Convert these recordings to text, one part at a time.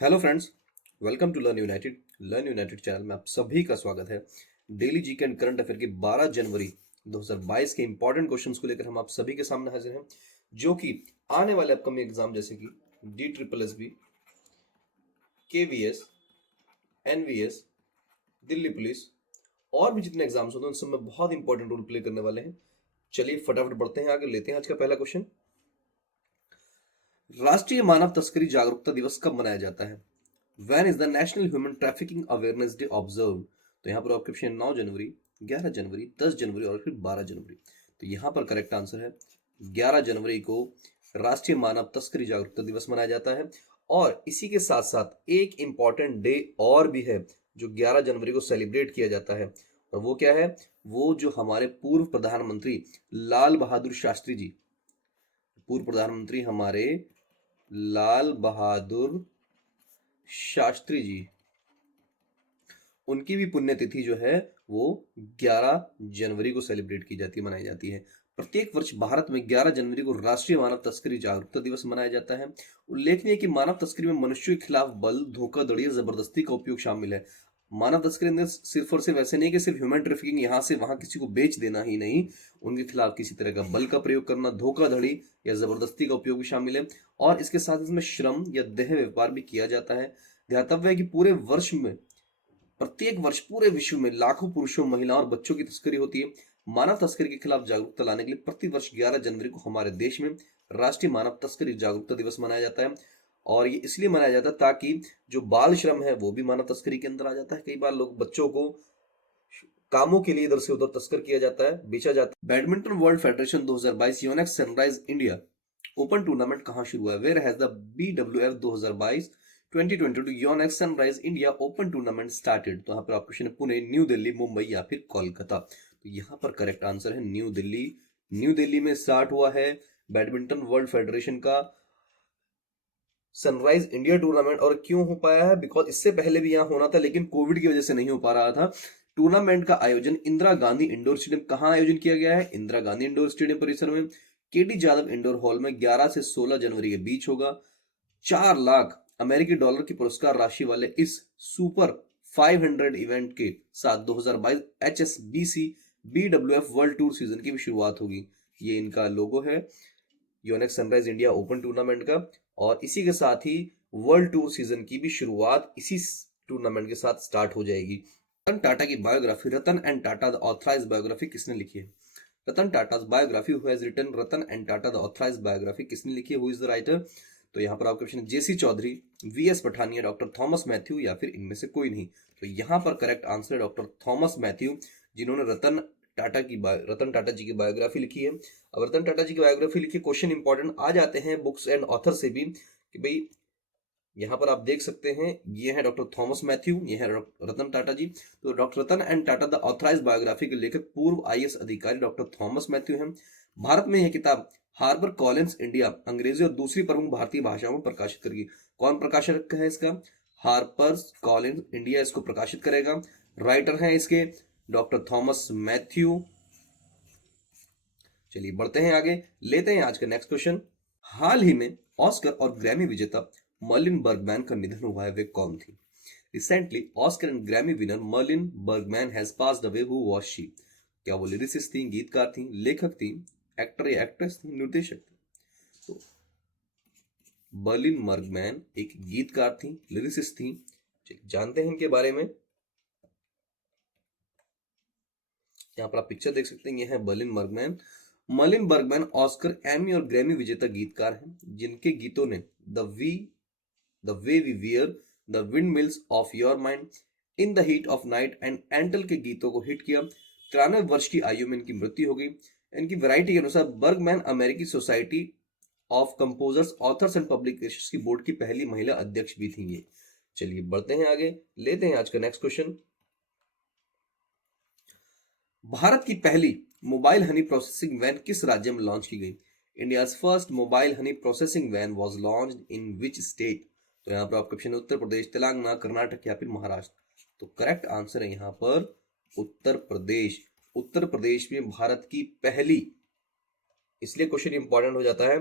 Hello friends, welcome to learn united channel में आप सभी का स्वागत है। Daily GK and current affair की 12 जनवरी 2022 के इंपॉर्टेंट क्वेश्चंस को लेकर हम आप सभी के सामने हाजिर हैं, जो कि आने वाले अपकमिंग एग्जाम जैसे कि DSSB, KVS, NVS, Delhi police और भी जितने एग्जाम्स होते हैं उन सब में बहुत इंपॉर्टेंट रोल प्ले करने वाले हैं। चलिए फटाफट बढ़ते हैं, आगे लेते हैं आज का पहला क्वेश्चन। राष्ट्रीय मानव तस्करी जागरूकता दिवस कब मनाया जाता है? When is the National Human Trafficking Awareness Day observed? तो यहाँ पर आपके ऑप्शन 9 जनवरी, 11 जनवरी, 10 जनवरी और फिर 12 जनवरी। तो यहाँ पर करेक्ट आंसर है 11 जनवरी को राष्ट्रीय मानव तस्करी जागरूकता दिवस मनाया जाता है। और इसी के साथ साथ एक इंपॉर्टेंट डे और भी है जो 11 जनवरी को सेलिब्रेट किया जाता है, और वो क्या है? वो जो हमारे पूर्व प्रधानमंत्री लाल बहादुर शास्त्री जी, पूर्व प्रधानमंत्री हमारे लाल बहादुर शास्त्री जी, उनकी भी पुण्यतिथि जो है वो 11 जनवरी को सेलिब्रेट की जाती है, मनाई जाती है। प्रत्येक वर्ष भारत में 11 जनवरी को राष्ट्रीय मानव तस्करी जागरूकता दिवस मनाया जाता है। उल्लेखनीय है कि मानव तस्करी में मनुष्यों के खिलाफ बल, धोखाधड़ी या जबरदस्ती का उपयोग शामिल है। मानव तस्करी अंदर सिर्फ और सिर्फ ऐसे नहीं कि सिर्फ ह्यूमन ट्रैफिकिंग, यहाँ से वहां किसी को बेच देना ही नहीं, उनके खिलाफ किसी तरह का बल का प्रयोग करना, धोखाधड़ी या जबरदस्ती का उपयोग भी शामिल है। और इसके साथ इसमें श्रम या देह व्यापार भी किया जाता है। ध्यातव्य है कि पूरे वर्ष में, प्रत्येक वर्ष पूरे विश्व में लाखों पुरुषों, महिलाओं और बच्चों की तस्करी होती है। मानव तस्करी के खिलाफ जागरूकता लाने के लिए प्रतिवर्ष 11 जनवरी को हमारे देश में राष्ट्रीय मानव तस्करी जागरूकता दिवस मनाया जाता है। और ये इसलिए मनाया जाता है ताकि जो बाल श्रम है वो भी मानव तस्करी के अंदर आ जाता है। कई बार लोग बच्चों को कामों के लिए इधर से उधर तस्कर किया जाता है, बेचा जाता है। Badminton world federation 2022 Yonex sunrise India open tournament कहां शुरू हुआ है? Where has the BWF 2022 2022 Yonex sunrise India open tournament started? तो यहाँ पर ऑप्शन है पुणे, न्यू दिल्ली, मुंबई या फिर कोलकाता। तो यहाँ पर करेक्ट आंसर है न्यू दिल्ली। न्यू दिल्ली में स्टार्ट हुआ है बैडमिंटन वर्ल्ड फेडरेशन का सनराइज इंडिया टूर्नामेंट। और क्यों हो पाया है? बिकॉज इससे पहले भी यहाँ होना था लेकिन कोविड की वजह से नहीं हो पा रहा था। टूर्नामेंट का आयोजन इंदिरा गांधी इंडोर स्टेडियम, कहां आयोजन किया गया है? इंदिरा गांधी इंडोर स्टेडियम परिसर में, केडी जादव इंडोर हॉल में 11 से 16 जनवरी के बीच होगा। 4 लाख अमेरिकी डॉलर की पुरस्कार राशि वाले इस सुपर 500 इवेंट के साथ 2022 HSBC BWF world tour season की भी शुरुआत होगी। ये इनका लोगो है Yonex sunrise India open tournament का। और इसी के साथ ही वर्ल्ड टूर सीजन की भी शुरुआत इसी टूर्नामेंट के साथ स्टार्ट हो जाएगी। रतन टाटा की biography, Ratan and Tata the authorised biography किसने लिखी है? Ratan Tata's biography, who has written Ratan and Tata the authorised biography, किसने लिखी है? Who is the writer? तो यहाँ पर आपका ऑप्शन है JC Chaudhary, VS Pathania, doctor Thomas Matthew या फिर इनमें से कोई नहीं। तो यहाँ पर करेक्ट आंसर है डॉक्टर थॉमस मैथ्यू, जिन्होंने रतन टाटा जी की बायोग्राफी लिखी है। अब रतन टाटा जी की बायोग्राफी लिखी, क्वेश्चन इंपॉर्टेंट आ जाते हैं बुक्स एंड ऑथर से भी कि भाई यहाँ पर आप देख सकते हैं ये है डॉक्टर थॉमस मैथ्यू, ये है रतन टाटा जी। तो doctor Ratan and Tata the authorised biography के लेखक पूर्व IAS अधिकारी डॉक्टर थॉमस मैथ्यू हैं। भारत में यह किताब हार्पर कॉलिंस इंडिया अंग्रेजी और दूसरी प्रमुख भारतीय भाषाओं में प्रकाशित करेगी। कौन प्रकाशक है इसका? हार्पर कॉलिंस इंडिया इसको प्रकाशित करेगा। राइटर हैं इसके डॉक्टर थॉमस मैथ्यू। चलिए बढ़ते हैं आगे, लेते हैं आज का नेक्स्ट क्वेश्चन। हाल ही में ऑस्कर और ग्रैमी विजेता मर्लिन बर्गमैन का निधन हुआ है, वे कौन थी? Recently, Oscar and Grammy winner Merlin Bergman has passed away. Who was she? क्या वो लिरिसिस्ट थी, गीतकार थी, लेखक थी, एक्टर या एक्ट्रेस थी, निर्देशक थी? तो बर्लिन बर्गमैन एक गीतकार थी, लिरिसिस्ट थी। जानते हैं इनके बारे में। यहाँ पर आप पिक्चर देख सकते हैं, ये है Berlin Bergman. Marilyn Bergman Oscar, Emmy और ग्रैमी विजेता गीतकार हैं, जिनके गीतों ने the way we were, the windmills of your mind, in the heat of night and Yentl के गीतों को हिट किया। 93 वर्ष की आयु में इनकी मृत्यु हो गई। इनकी वैरायटी के अनुसार बर्गमैन अमेरिकी society of composers, authors and publications की बोर्ड की पहली महिला अध्यक्ष भी थी ये। चलिए बढ़ते हैं आगे, लेते हैं आज का नेक्स्ट क्वेश्चन। भारत की पहली मोबाइल हनी प्रोसेसिंग वैन किस राज्य में लॉन्च की गई? India's first mobile honey processing van was launched in which state? तो यहाँ पर आपका ऑप्शन है उत्तर प्रदेश, तेलंगाना, कर्नाटक या फिर महाराष्ट्र। तो करेक्ट आंसर है यहाँ पर उत्तर प्रदेश। उत्तर प्रदेश में भारत की पहली, इसलिए क्वेश्चन इंपॉर्टेंट हो जाता है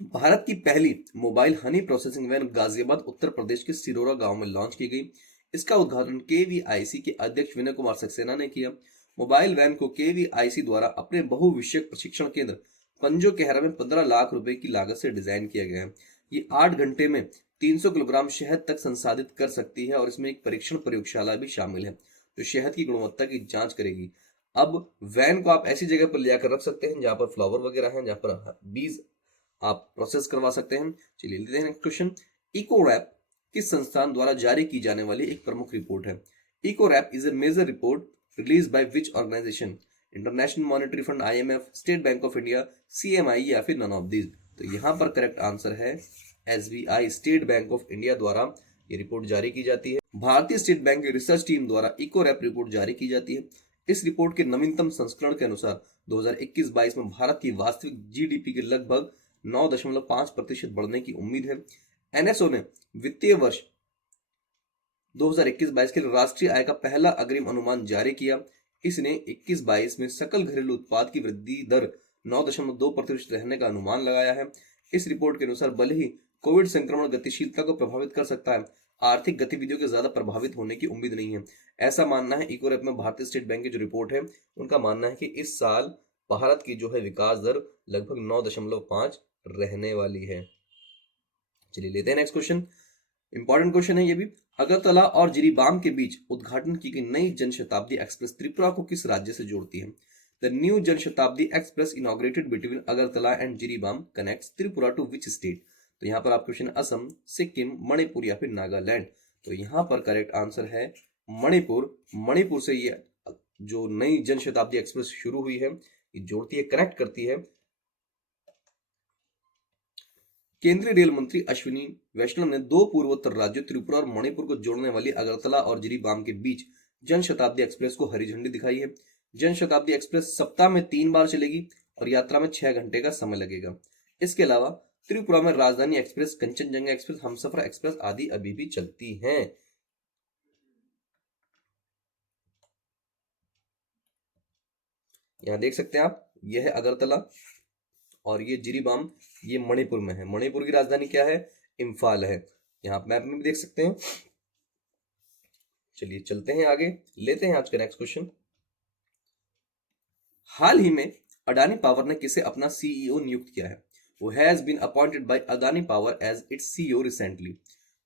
भारत की पहली mobile honey processing van Ghaziabad Uttar Pradesh के सिरोरा गांव में लॉन्च की गई। इसका उद्घाटन केवीआईसी के अध्यक्ष विनय कुमार सक्सेना ने किया। मोबाइल वैन को केवीआईसी द्वारा अपने बहुविषयक प्रशिक्षण केंद्र पंजो केहरा में 15 लाख रुपए की लागत से डिजाइन किया गया है। ये 8 घंटे में 300 किलोग्राम शहद तक संसाधित कर सकती है और इसमें एक परीक्षण प्रयोगशाला भी शामिल है जो शहद की गुणवत्ता की जांच करेगी। अब वैन को आप ऐसी जगह पर ले जाकर रख सकते हैं जहां पर फ्लावर वगैरह हैं, जहां पर बीज आप प्रोसेस करवा सकते हैं। चलिए लेते हैं नेक्स्ट क्वेश्चन। इको रैप किस संस्थान द्वारा जारी की जाने वाली एक प्रमुख रिपोर्ट है? Eco wrap is a major report release by which organisation? International monetary fund, IMF, state bank of India, CMI या फिर नन ऑफ दीज? तो यहाँ पर करेक्ट आंसर है SBI, state bank of India द्वारा ये रिपोर्ट जारी की जाती है। भारतीय स्टेट बैंक की रिसर्च टीम द्वारा इको रैप रिपोर्ट जारी की जाती है। इस रिपोर्ट के नवीनतम संस्करण के अनुसार 2021-22 में भारत की वास्तविक जीडीपी के लगभग 9.5% बढ़ने की उम्मीद है। एनएसओ ने वित्तीय वर्ष 2021-22 के लिए राष्ट्रीय आय का पहला अग्रिम अनुमान जारी किया। इसने 21-22 में सकल घरेलू उत्पाद की वृद्धि दर 9.2% रहने का अनुमान लगाया है। इस रिपोर्ट के अनुसार भले ही कोविड संक्रमण गतिशीलता को प्रभावित कर सकता है, आर्थिक गतिविधियों के ज्यादा प्रभावित होने की उम्मीद नहीं है, ऐसा मानना है। इकोरैप में भारतीय स्टेट बैंक की जो रिपोर्ट है उनका मानना है कि इस साल भारत की जो है विकास दर लगभग 9.5 रहने वाली है। चलिए लेते हैं नेक्स्ट क्वेश्चन। इंपॉर्टेंट क्वेश्चन है ये भी। अगरतला और जिरीबाम के बीच उद्घाटन की गई नई जनशताब्दी एक्सप्रेस त्रिपुरा को किस राज्य से जोड़ती है? The new Janshatabdi express inaugurated between Agartala and Jiribam connects Tripura to which state? तो यहाँ पर आप क्वेश्चन असम, सिक्किम, मणिपुर या फिर नागालैंड? तो यहाँ पर करेक्ट आंसर है मणिपुर। मणिपुर से ये जो नई जनशताब्दी एक्सप्रेस शुरू हुई है ये जोड़ती है, कनेक्ट करती है। केंद्रीय रेल मंत्री अश्विनी वैष्णव ने 2 पूर्वोत्तर राज्यों त्रिपुरा और मणिपुर को जोड़ने वाली अगरतला और जिरीबाम के बीच जनशताब्दी एक्सप्रेस को हरी झंडी दिखाई है। जनशताब्दी एक्सप्रेस सप्ताह में 3 बार चलेगी और यात्रा में 6 घंटे का समय लगेगा। इसके अलावा त्रिपुरा में राजधानी express, Kanchenjunga express, Humsafar express आदि अभी भी चलती हैं। यहाँ देख सकते हैं आप, यह है अगरतला और ये जिरीबाम, ये मणिपुर में है। मणिपुर की राजधानी क्या है? इम्फाल है। यहाँ आप मैप में भी देख सकते हैं। चलिए चलते हैं आगे, लेते हैं आज का नेक्स्ट क्वेश्चन। हाल ही में अडानी पावर ने किसे अपना सीईओ नियुक्त किया है? Who has been appointed by Adani power as its CEO recently.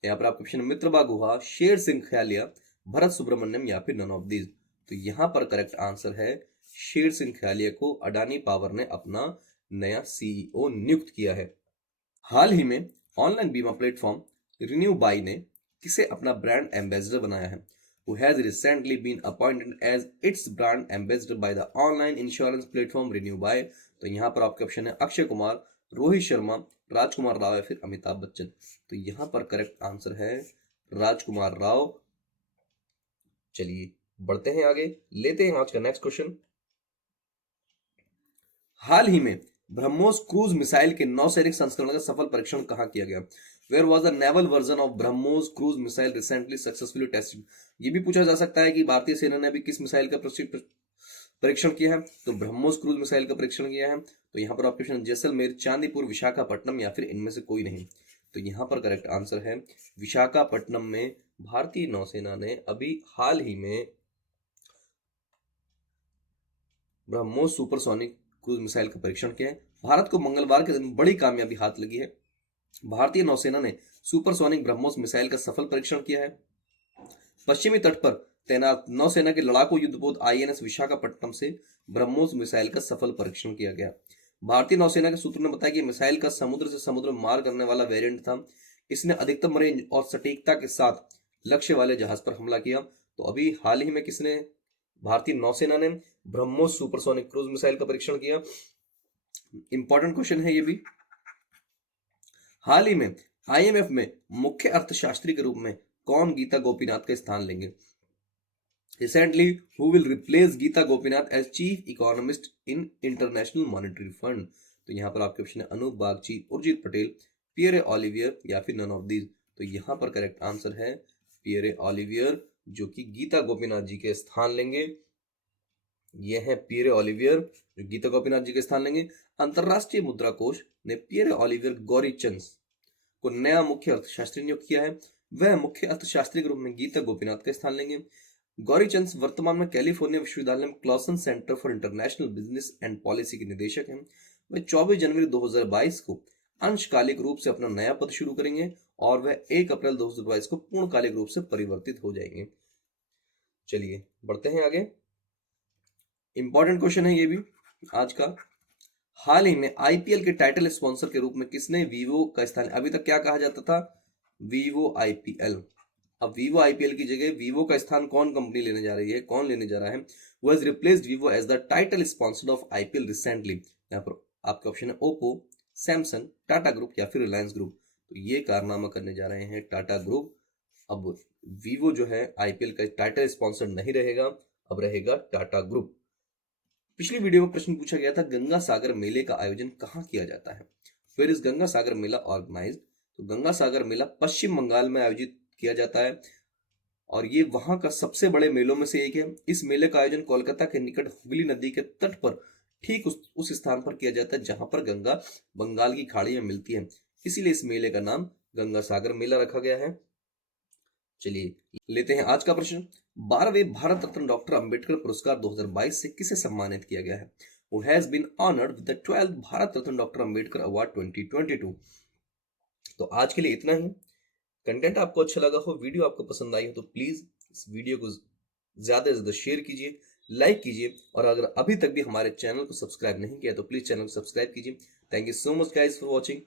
यहाँ पर आप ऑप्शन मित्रबा गुहा, शेर सिंह ख्यालिया, भरत सुब्रमण्यम या फिर नन ऑफ दीज? तो यहाँ पर करेक्ट आंसर है शेर सिंह ख्यालिया को अडानी पावर ने अपना नया सीईओ नियुक्त किया है। हाल ही में ऑनलाइन बीमा प्लेटफॉर्म रिन्यू बाई ने किसे अपना ब्रांड एम्बेसडर बनाया है? Who has recently been appointed as its brand ambassador by the online insurance platform Renew Buy? तो यहाँ पर आपके ऑप्शन है अक्षय कुमार, रोहित शर्मा, राजकुमार राव या फिर अमिताभ बच्चन? तो यहाँ पर करेक्ट आंसर है राजकुमार राव। चलिए बढ़ते हैं आगे, लेते हैं आज का नेक्स्ट क्वेश्चन। हाल ही में ब्रह्मोस क्रूज मिसाइल के नौसैनिक संस्करण का सफल परीक्षण कहाँ किया गया? Where was the naval version of BrahMos cruise missile recently successfully tested? ये भी पूछा जा सकता है कि भारतीय सेना ने भी किस मिसाइल का परीक्षण किया है? तो ब्रह्मोस क्रूज मिसाइल का परीक्षण किया है। तो यहाँ पर ऑप्शन जैसलमेर, चांदीपुर, विशाखापट्टनम या फिर इनमें से कोई नहीं? तो यहाँ पर करेक्ट आंसर है विशाखापट्टनम में भारतीय नौसेना ने अभी हाल ही में ब्रह्मोस सुपरसोनिक क्रूज मिसाइल का परीक्षण किया है। भारत को मंगलवार के दिन बड़ी कामयाबी हाथ लगी है। भारतीय नौसेना ने सुपरसोनिक ब्रह्मोस मिसाइल का सफल परीक्षण किया है। पश्चिमी तट पर तैनात नौसेना के लड़ाकू युद्धपोत आईएनएस विशाखापट्टनम से ब्रह्मोस मिसाइल का सफल परीक्षण किया गया। भारतीय नौसेना के सूत्रों ने बताया कि मिसाइल का समुद्र से समुद्र मार करने वाला वेरिएंट था। इसने अधिकतम रेंज और सटीकता के साथ लक्ष्य वाले जहाज पर हमला किया। तो अभी हाल ही में किसने, भारतीय नौसेना ने ब्रह्मोस सुपरसोनिक क्रूज मिसाइल का परीक्षण किया। इंपॉर्टेंट क्वेश्चन है ये भी। हाल ही में आईएमएफ में मुख्य अर्थशास्त्री के रूप में कौन गीता गोपीनाथ का स्थान लेंगे? Recently who will replace Gita Gopinath as chief economist in international monetary fund? तो यहाँ पर आपके ऑप्शन है अनूप बागची, उर्जित पटेल, पियरे ओलिवियर या फिर नन ऑफ दीज? तो यहाँ पर करेक्ट आंसर है पियरे ओलिवियर, जो कि गीता गोपीनाथ जी के स्थान लेंगे। ये है पियरे ओलिवियर जो गीता गोपीनाथ जी के स्थान लेंगे। अंतरराष्ट्रीय मुद्रा कोष ने पियर ओलिवियर गौरीचंद को नया मुख्य अर्थशास्त्री नियुक्त किया है। वह मुख्य अर्थशास्त्री के रूप में गीता गोपीनाथ का स्थान लेंगे। गौरीचंद वर्तमान में कैलिफोर्निया विश्वविद्यालय में Clausen centre for international business and policy के निदेशक हैं। वह 24 जनवरी 2022 को अंशकालिक रूप से अपना नया पद शुरू करेंगे और वह 1 अप्रैल 2022 को पूर्णकालिक रूप से परिवर्तित हो जाएंगे। चलिए बढ़ते हैं आगे। इंपॉर्टेंट क्वेश्चन है ये भी आज का। हाल ही में आईपीएल के टाइटल स्पॉन्सर के रूप में किसने वीवो का स्थान, अभी तक क्या कहा जाता था, वीवो आईपीएल। अब वीवो आईपीएल की जगह वीवो का स्थान कौन कंपनी लेने जा रही है, कौन लेने जा रहा है, who has replaced Vivo as the title sponsor of IPL recently. यहाँ पर आपके ऑप्शन है ओप्पो, सैमसंग, टाटा ग्रुप या फिर रिलायंस ग्रुप। तो ये कारनामा करने जा रहे हैं टाटा ग्रुप। अब वीवो जो है आईपीएल का टाइटल स्पॉन्सर नहीं रहेगा, अब रहेगा टाटा ग्रुप। पिछली वीडियो में प्रश्न पूछा गया था गंगा सागर मेले का आयोजन कहाँ किया जाता है, फिर इस गंगा सागर मेला ऑर्गेनाइज्ड। तो गंगा सागर मेला पश्चिम बंगाल में आयोजित किया जाता है और ये वहां का सबसे बड़े मेलों में से एक है। इस मेले का आयोजन कोलकाता के निकट हुगली नदी के तट पर ठीक उस स्थान पर किया जाता है जहां पर गंगा बंगाल की खाड़ी में मिलती है, इसीलिए इस मेले का नाम गंगा सागर मेला रखा गया है। चलिए लेते हैं आज का प्रश्न। 12वें भारत रत्न डॉक्टर अंबेडकर पुरस्कार 2022 से किसे सम्मानित किया गया है, who has been honored with the 12th Bharat Ratna doctor Ambedkar award 2022। तो आज के लिए इतना ही। कंटेंट आपको अच्छा लगा हो, वीडियो आपको पसंद आई हो तो प्लीज इस वीडियो को ज्यादा से ज्यादा शेयर कीजिए, लाइक कीजिए और अगर अभी तक भी हमारे चैनल को सब्सक्राइब नहीं किया तो प्लीज चैनल को सब्सक्राइब कीजिए। Thank you so much guys for watching.